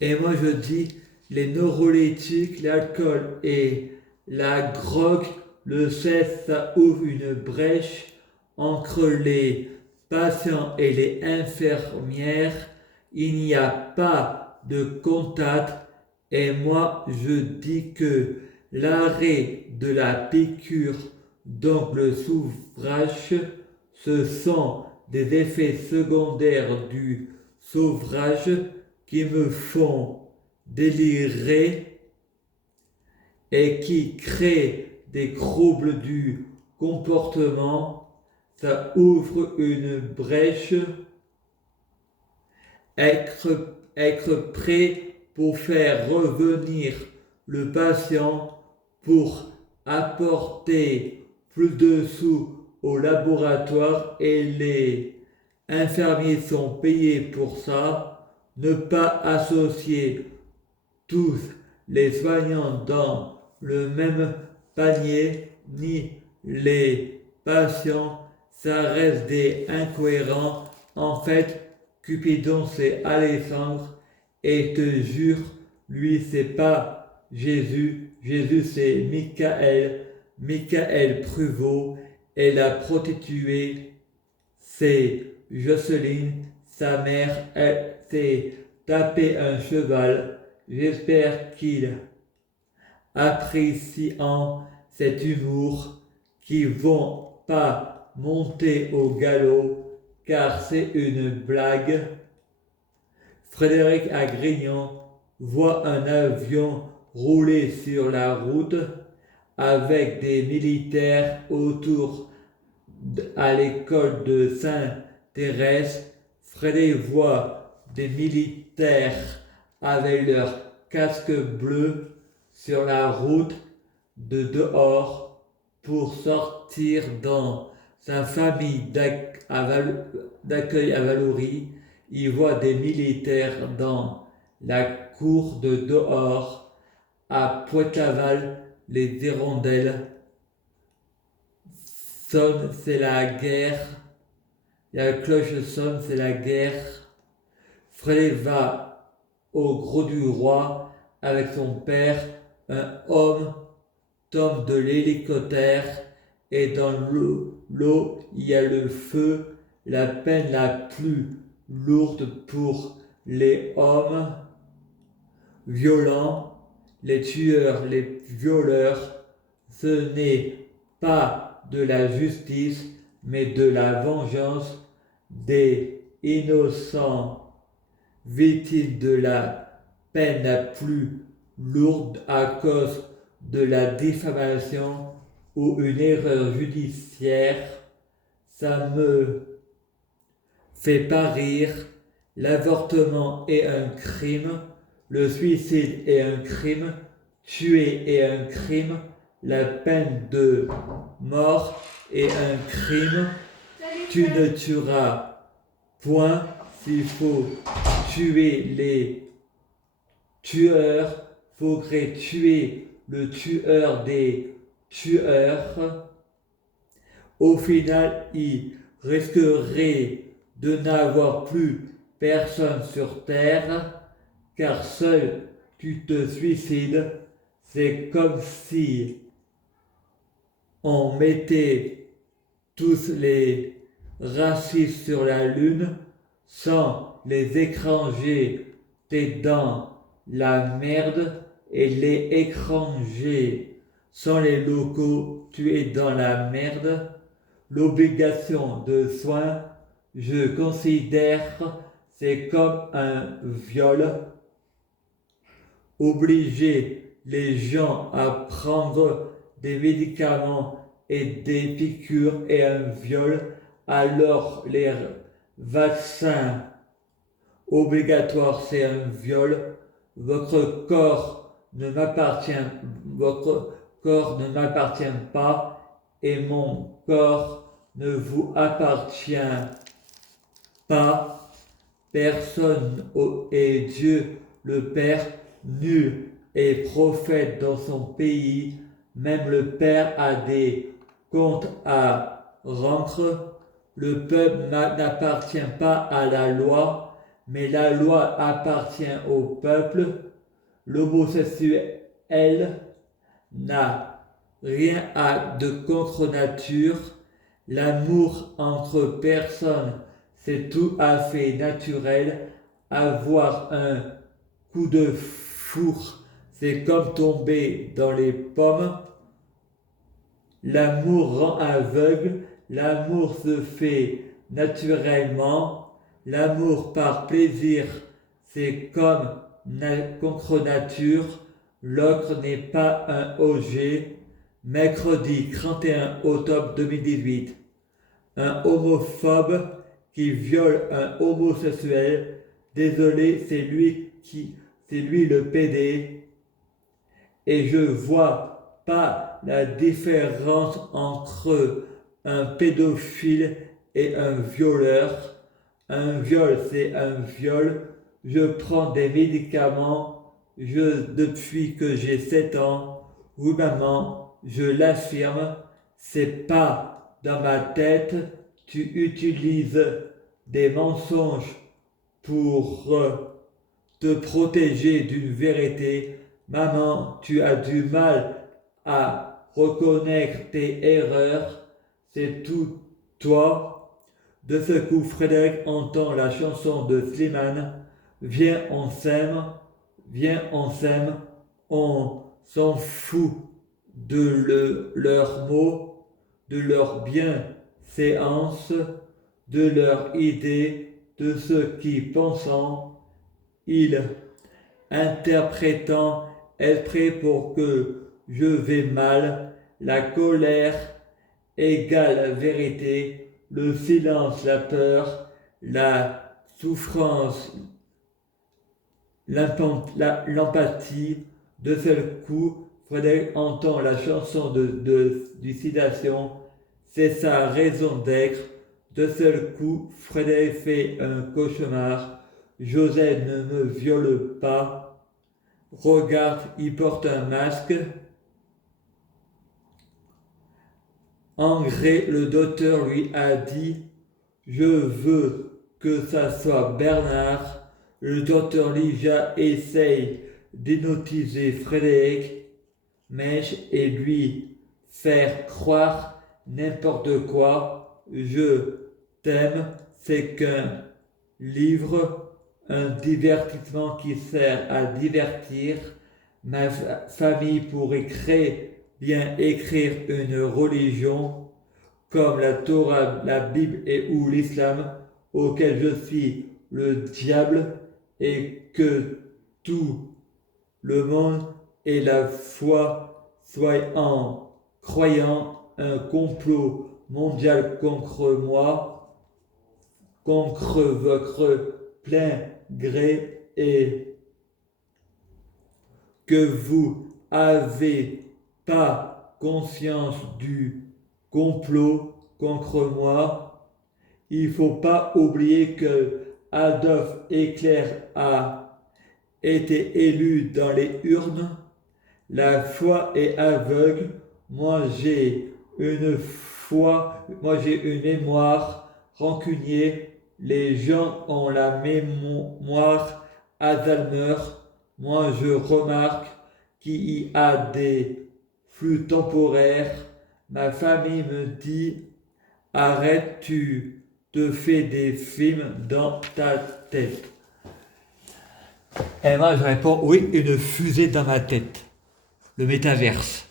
Et moi je dis, les neuroleptiques, l'alcool et la drogue, le sexe, ça ouvre une brèche entre les patients et les infirmières. Il n'y a pas de contact. Et moi je dis que l'arrêt de la piqûre, donc le sevrage, ce sont des effets secondaires du sevrage qui me font délirer et qui créent des troubles du comportement. Ça ouvre une brèche. Être prêt pour faire revenir le patient, pour apporter plus de sous au laboratoire et les infirmiers sont payés pour ça. Ne pas associer tous les soignants dans le même panier, ni les patients, ça reste des incohérents. En fait, Cupidon c'est Alexandre et te jure, lui c'est pas Jésus, Jésus c'est Michael, Michael Pruvot et la prostituée c'est Jocelyne, sa mère elle s'est tapé un cheval. J'espère qu'il apprécient cet humour, qui vont pas monter au galop, car c'est une blague. Frédéric Agrignon voit un avion rouler sur la route avec des militaires autour à l'école de Sainte-Thérèse. Frédéric voit des militaires avec leurs casques bleus sur la route de dehors pour sortir dans sa famille d'accueil à Valoris. Il voit des militaires dans la cour de dehors à Poitlaval. Les hirondelles sonnent, c'est la guerre. La cloche sonne, c'est la guerre. Frédéric va au Gros du Roi avec son père. Un homme tombe de l'hélicoptère et dans l'eau, il y a le feu, la peine la plus lourde pour les hommes violents, les tueurs, les violeurs. Ce n'est pas de la justice, mais de la vengeance des innocents victimes de la peine la plus lourde à cause de la diffamation ou une erreur judiciaire. Ça me fait pas rire. L'avortement est un crime, le suicide est un crime, tuer est un crime, la peine de mort est un crime. Tu ne tueras point. S'il faut tuer les tueurs, faudrait tuer le tueur des tueurs. Au final, il risquerait de n'avoir plus personne sur terre, car seul tu te suicides. C'est comme si on mettait tous les racistes sur la lune sans les étrangers. T'es dans la merde et les étrangers sans les locaux, tu es dans la merde. L'obligation de soins, je considère, c'est comme un viol. Obliger les gens à prendre des médicaments et des piqûres est un viol. Alors les vaccins obligatoires, c'est un viol. Votre corps ne m'appartient pas et mon corps ne vous appartient pas. Personne est Dieu le Père, nul est prophète dans son pays, même le Père a des comptes à rendre. Le peuple n'appartient pas à la loi, mais la loi appartient au peuple. L'homosexuel n'a rien de contre-nature. L'amour entre personnes, c'est tout à fait naturel. Avoir un coup de four, c'est comme tomber dans les pommes. L'amour rend aveugle. L'amour se fait naturellement. L'amour par plaisir, c'est comme contre nature. L'autre n'est pas un objet. Mercredi 31 octobre 2018. Un homophobe qui viole un homosexuel. Désolé, c'est lui le PD. Et je vois pas la différence entre un pédophile et un violeur. Un viol, c'est un viol. Je prends des médicaments depuis que j'ai 7 ans. Oui, maman, je l'affirme, c'est pas dans ma tête. Tu utilises des mensonges pour te protéger d'une vérité. Maman, tu as du mal à reconnaître tes erreurs. C'est tout toi. De ce coup, Frédéric entend la chanson de Slimane. Viens, on s'aime. Viens, on s'aime. On s'en fout de leurs mots, de leur bienséance, de leurs idées, de ce qui pensant, ils interprétant, elle prie pour que je vais mal, la colère égale la vérité, le silence, la peur, la souffrance, l'empathie. De seul coup, Frédéric entend la chanson du citation, c'est sa raison d'être. De seul coup, Frédéric fait un cauchemar. Joseph ne me viole pas. Regarde, il porte un masque. En gré, le docteur lui a dit « Je veux que ça soit Bernard ». Le docteur Livia essaye d'hypnotiser Frédéric Mèche et lui faire croire n'importe quoi. Je t'aime, c'est qu'un livre, un divertissement qui sert à divertir. Ma famille pourrait bien écrire une religion comme la Torah, la Bible ou l'islam, auquel je suis le diable, et que tout le monde ait la foi, soit en croyant un complot mondial contre moi, contre votre plein gré, et que vous avez pas conscience du complot contre moi. Il faut pas oublier que Adolf Hitler a été élu dans les urnes. La foi est aveugle. Moi j'ai une mémoire rancunier. Les gens ont la mémoire Alzheimer. Moi je remarque qu'il y a des flux temporaires. Ma famille me dit arrête, tu te fais des films dans ta tête. Et moi je réponds oui, une fusée dans ma tête. Le métaverse.